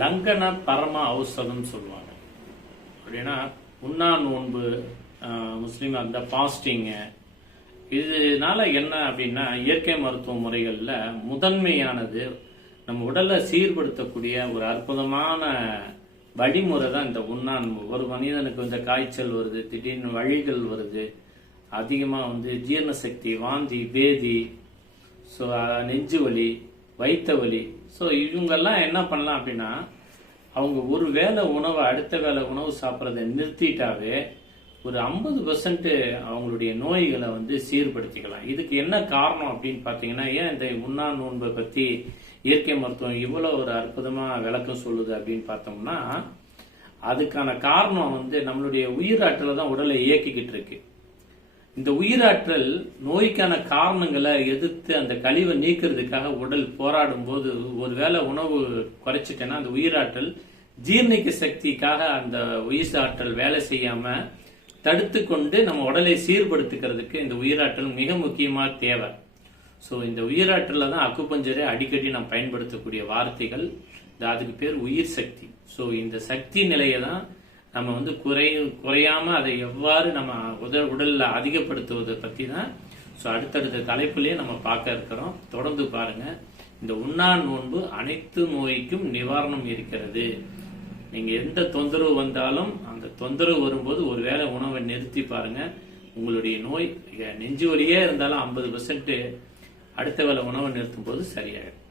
லங்கன பரம ஔஷதம் சொல்லுவாங்க. அப்படின்னா உண்ணா நோன்பு முஸ்லீம் அந்த பாஸ்டிங்கு இதனால என்ன அப்படின்னா இயற்கை மருத்துவ முறைகளில் முதன்மையானது நம்ம உடலை சீர்படுத்தக்கூடிய ஒரு அற்புதமான வழிமுறை தான் இந்த உண்ணான் ஒரு மனிதனுக்கு இந்த காய்ச்சல் வருது திடீர்னு வழிகள் வருது அதிகமாக வந்து ஜீரண சக்தி வாந்தி பேதி ஸோ நெஞ்சு வலி வைத்த வலி. ஸோ இவங்கெல்லாம் என்ன பண்ணலாம் அப்படின்னா அவங்க ஒரு வேளை உணவை அடுத்த வேளை உணவு சாப்பிட்றத நிறுத்திட்டாவே ஒரு ஐம்பது பர்சன்ட் அவங்களுடைய நோய்களை வந்து சீர்படுத்திக்கலாம். இதுக்கு என்ன காரணம் அப்படின்னு பார்த்தீங்கன்னா ஏன் இந்த உண்ணா நோன்பை பற்றி இயற்கை மருத்துவம் இவ்வளோ ஒரு அற்புதமாக விளக்கம் சொல்லுது அப்படின்னு பார்த்தோம்னா அதுக்கான காரணம் வந்து நம்மளுடைய உயிராற்றலை தான் உடலை இயக்கிக்கிட்டு இருக்கு. இந்த உயிராற்றல் நோய்க்கான காரணங்களை எதிர்த்து அந்த கழிவை நீக்கிறதுக்காக உடல் போராடும் போது ஒருவேளை உணவு குறைச்சிட்டேன்னா அந்த உயிராற்றல் ஜீரணிக்க சக்திக்காக அந்த உயிர் ஆற்றல் வேலை செய்யாம தடுத்து கொண்டு நம்ம உடலை சீர்படுத்திக்கிறதுக்கு இந்த உயிராற்றல் மிக முக்கியமா தேவை. ஸோ இந்த உயிராற்றல தான் அக்குப்பஞ்சரை அடிக்கடி நாம் பயன்படுத்தக்கூடிய வார்த்தைகள். இந்த அதுக்கு பேர் உயிர் சக்தி. ஸோ இந்த சக்தி நிலையை தான் நம்ம வந்து குறை குறையாம அதை எவ்வாறு நம்ம உடல் உடல்ல அதிகப்படுத்துவதை பத்தி தான் ஸோ அடுத்தடுத்த தலைப்புலேயே நம்ம பார்க்க இருக்கிறோம். தொடர்ந்து பாருங்க. இந்த உண்ணா நோன்பு அனைத்து நோய்க்கும் நிவாரணம் இருக்கிறது. நீங்க எந்த தொந்தரவு வந்தாலும் அந்த தொந்தரவு வரும்போது ஒருவேளை உணவை நிறுத்தி பாருங்க. உங்களுடைய நோய் நெஞ்சு வழியே இருந்தாலும் ஐம்பது அடுத்த வேளை உணவை நிறுத்தும் போது சரியாயிடும்.